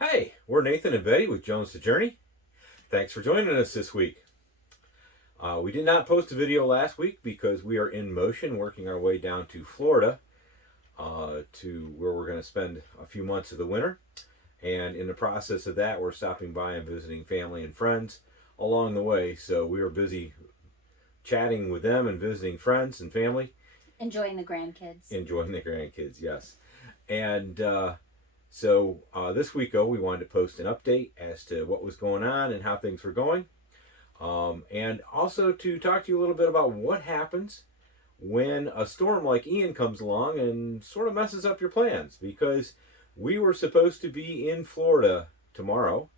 Hey, we're Nathan and Betty with Jones to Journey. Thanks for joining us this week. We did not post a video last week because we are in motion working our way down to Florida to where we're going to spend a few months of the winter. And in the process of that, we're stopping by and visiting family and friends along the way. So we were busy chatting with them and visiting friends and family. Enjoying the grandkids. Enjoying the grandkids, yes. And So this week, we wanted to post an update as to what was going on and how things were going. And also to talk to you a little bit about what happens when a storm like Ian comes along and sort of messes up your plans. Because we were supposed to be in Florida tomorrow,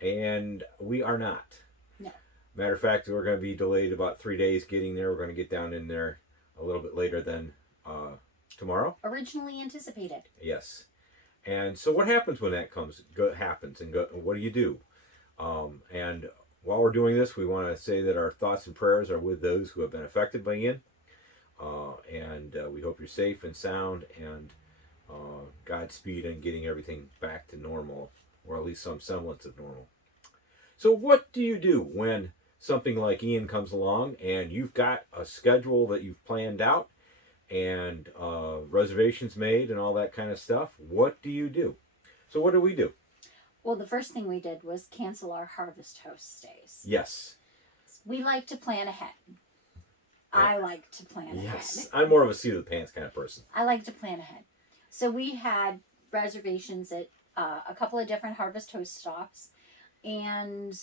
and we are not. No. Matter of fact, we're going to be delayed about 3 days getting there. We're going to get down in there a little bit later than tomorrow. Originally anticipated. Yes. And so what happens when that happens and what do you do? And while we're doing this, we want to say that our thoughts and prayers are with those who have been affected by Ian. And we hope you're safe and sound, and Godspeed in getting everything back to normal, or at least some semblance of normal. So what do you do when something like Ian comes along and you've got a schedule that you've planned out and reservations made and all that kind of stuff? What do you do? So what do we do? Well, the first thing we did was cancel our Harvest Host stays. Yes. We like to plan ahead. I like to plan ahead. Yes. I'm more of a seat of the pants kind of person. I like to plan ahead. So we had reservations at a couple of different Harvest Host stops. And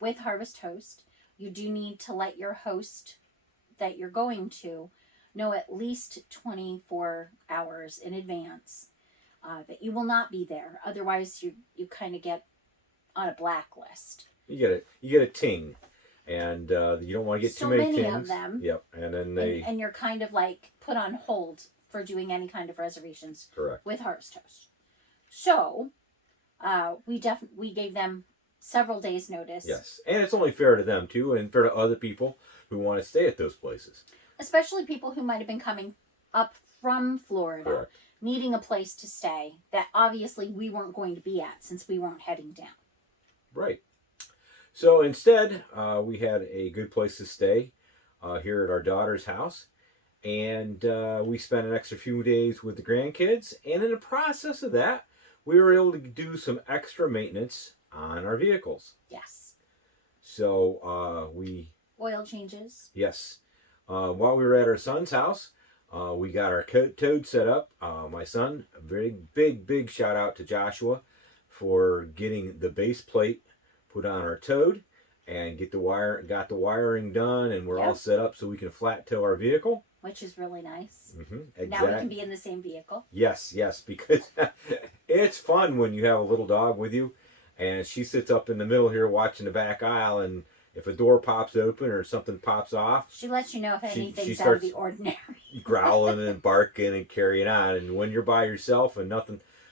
with Harvest Host, you do need to let your host that you're going to know at least 24 hours in advance that you will not be there. Otherwise, you kind of get on a blacklist. You get a ting, and you don't want to get so too many many tings. of them. Yep, and then and you're kind of like put on hold for doing any kind of reservations. Correct. With Harvest Host. So we gave them several days notice. Yes, and it's only fair to them too, and fair to other people who want to stay at those places. Especially people who might have been coming up from Florida, Correct. Needing a place to stay that obviously we weren't going to be at since we weren't heading down. Right. So instead, we had a good place to stay here at our daughter's house, and we spent an extra few days with the grandkids, and in the process of that, we were able to do some extra maintenance on our vehicles. Yes. So oil changes. Yes. While we were at our son's house, we got our toad set up. My son, a very big shout out to Joshua for getting the base plate put on our toad and got the wiring done, and we're all set up so we can flat tow our vehicle. Which is really nice. Mm-hmm, exactly. Now we can be in the same vehicle. Yes, because it's fun when you have a little dog with you, and she sits up in the middle here watching the back aisle, and if a door pops open or something pops off, she lets you know if anything's she out of the ordinary. Growling and barking and carrying on. And when you're by yourself and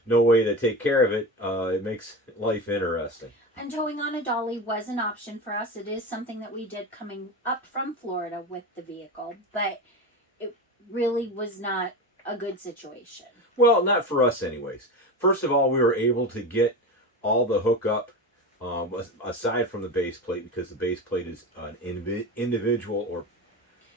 no way to take care of it, it makes life interesting. And towing on a dolly was an option for us. It is something that we did coming up from Florida with the vehicle, but it really was not a good situation. Well, not for us anyways. First of all, we were able to get all the hookup aside from the base plate, because the base plate is an individual or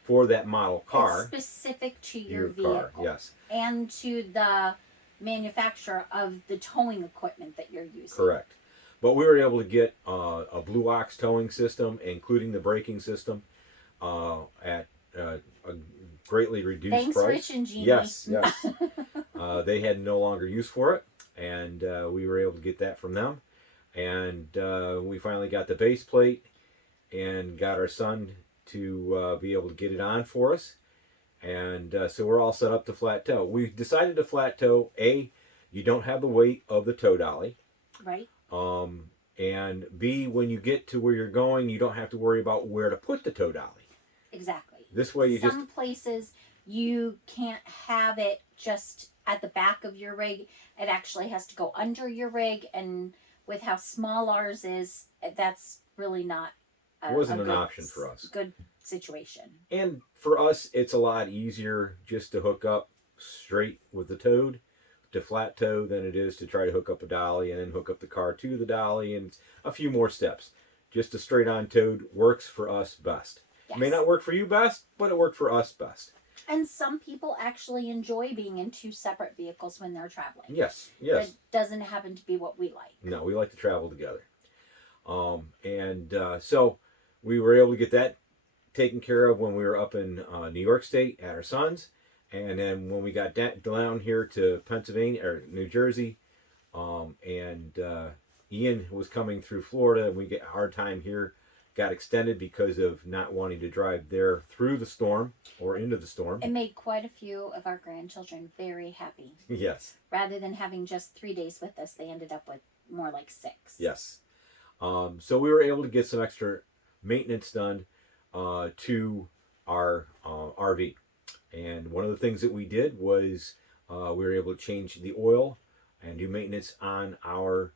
for that model car. It's specific to your vehicle. Car, yes. And to the manufacturer of the towing equipment that you're using. Correct. But we were able to get a Blue Ox towing system, including the braking system, at a greatly reduced Thanks, price. Rich and Jeannie. Yes. They had no longer use for it, and we were able to get that from them. And we finally got the base plate and got our son to be able to get it on for us. And so we're all set up to flat tow. We decided to flat tow. You don't have the weight of the tow dolly. Right. And B, when you get to where you're going, you don't have to worry about where to put the tow dolly. Exactly. This way Some places you can't have it just at the back of your rig. It actually has to go under your rig, and with how small ours is, that's really not it wasn't an option for us. Good situation. And for us, it's a lot easier just to hook up straight with the toad to flat tow than it is to try to hook up a dolly and then hook up the car to the dolly and a few more steps. Just a straight on towed works for us best. Yes. May not work for you best, but it worked for us best. And some people actually enjoy being in two separate vehicles when they're traveling. Yes, yes. That doesn't happen to be what we like. No, we like to travel together. So we were able to get that taken care of when we were up in New York State at our son's. And then when we got down here to Pennsylvania or New Jersey, Ian was coming through Florida, and we get our time here got extended because of not wanting to drive there through the storm or into the storm. It made quite a few of our grandchildren very happy. Yes. Rather than having just 3 days with us, they ended up with more like 6. Yes. So we were able to get some extra maintenance done to our RV. And one of the things that we did was we were able to change the oil and do maintenance on our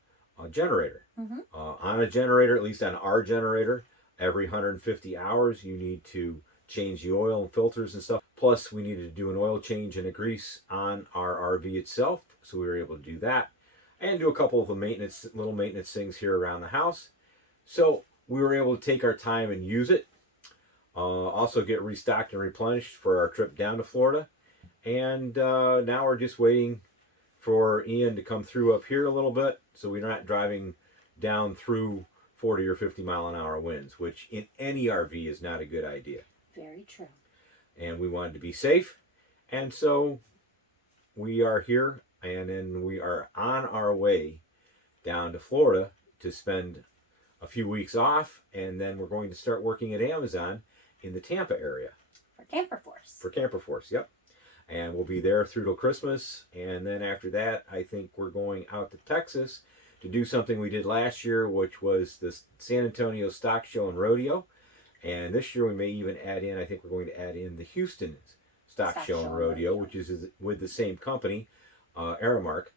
generator. Mm-hmm. On a generator, at least on our generator, every 150 hours you need to change the oil and filters and stuff. Plus, we needed to do an oil change and a grease on our RV itself, so we were able to do that and do a couple of the little maintenance things here around the house. So we were able to take our time and use it. Also get restocked and replenished for our trip down to Florida. And now we're just waiting for Ian to come through up here a little bit, so we're not driving down through 40 or 50 mile an hour winds, which in any RV is not a good idea. Very true. And we wanted to be safe, and so we are here, and then we are on our way down to Florida to spend a few weeks off, and then we're going to start working at Amazon in the Tampa area. For Camper Force. For Camper Force, yep. And we'll be there through till Christmas, and then after that, I think we're going out to Texas to do something we did last year, which was the San Antonio Stock Show and Rodeo. And this year we may even add in, I think we're going to add in the Houston Stock Show and Rodeo, which is with the same company, Aramark.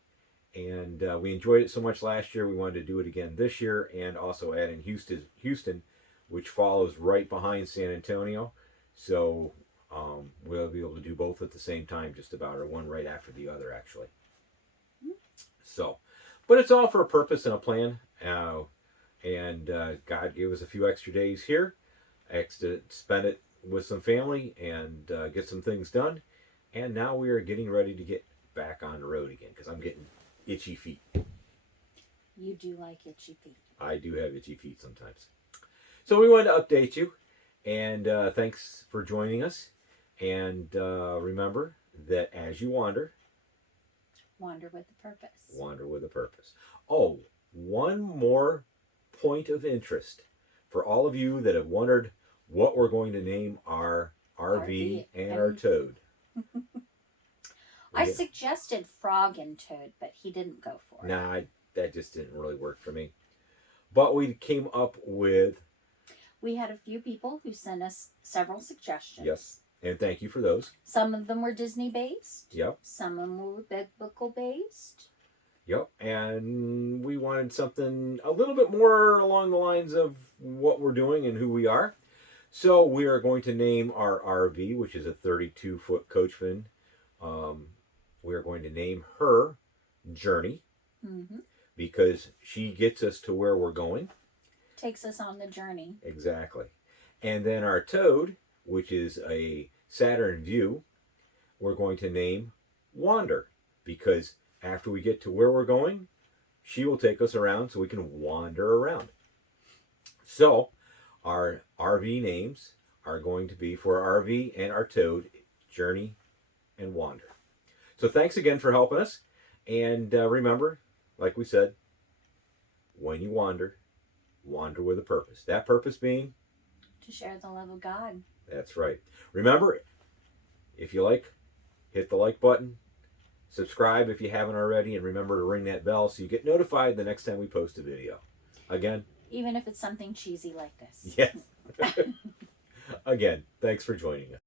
And we enjoyed it so much last year, we wanted to do it again this year, and also add in Houston, which follows right behind San Antonio. So we'll be able to do both at the same time, just about, or one right after the other, actually. So, but it's all for a purpose and a plan. And God gave us a few extra days here to spend it with some family and get some things done. And now we are getting ready to get back on the road again, because I'm getting itchy feet. You do like itchy feet. I do have itchy feet sometimes. So we wanted to update you, and thanks for joining us. And remember that as you wander with a purpose. Wander with a purpose. Oh, one more point of interest for all of you that have wondered what we're going to name our RV and our toad. I suggested frog and toad, but he didn't go for it. Nah, that just didn't really work for me. But we came up with... We had a few people who sent us several suggestions. Yes, and thank you for those. Some of them were Disney-based. Yep. Some of them were biblical-based. Yep, and we wanted something a little bit more along the lines of what we're doing and who we are. So we are going to name our RV, which is a 32-foot Coachman. We are going to name her Journey, because she gets us to where we're going. Takes us on the journey. Exactly. And then our toad, which is a Saturn View, we're going to name Wander, because after we get to where we're going, she will take us around so we can wander around. So our RV names are going to be for our RV and our toad, Journey and Wander. So thanks again for helping us. And remember, like we said, when you wander with a purpose. That purpose being? To share the love of God. That's right. Remember, if you like, hit the like button. Subscribe if you haven't already. And remember to ring that bell so you get notified the next time we post a video. Again. Even if it's something cheesy like this. Yes. Again, thanks for joining us.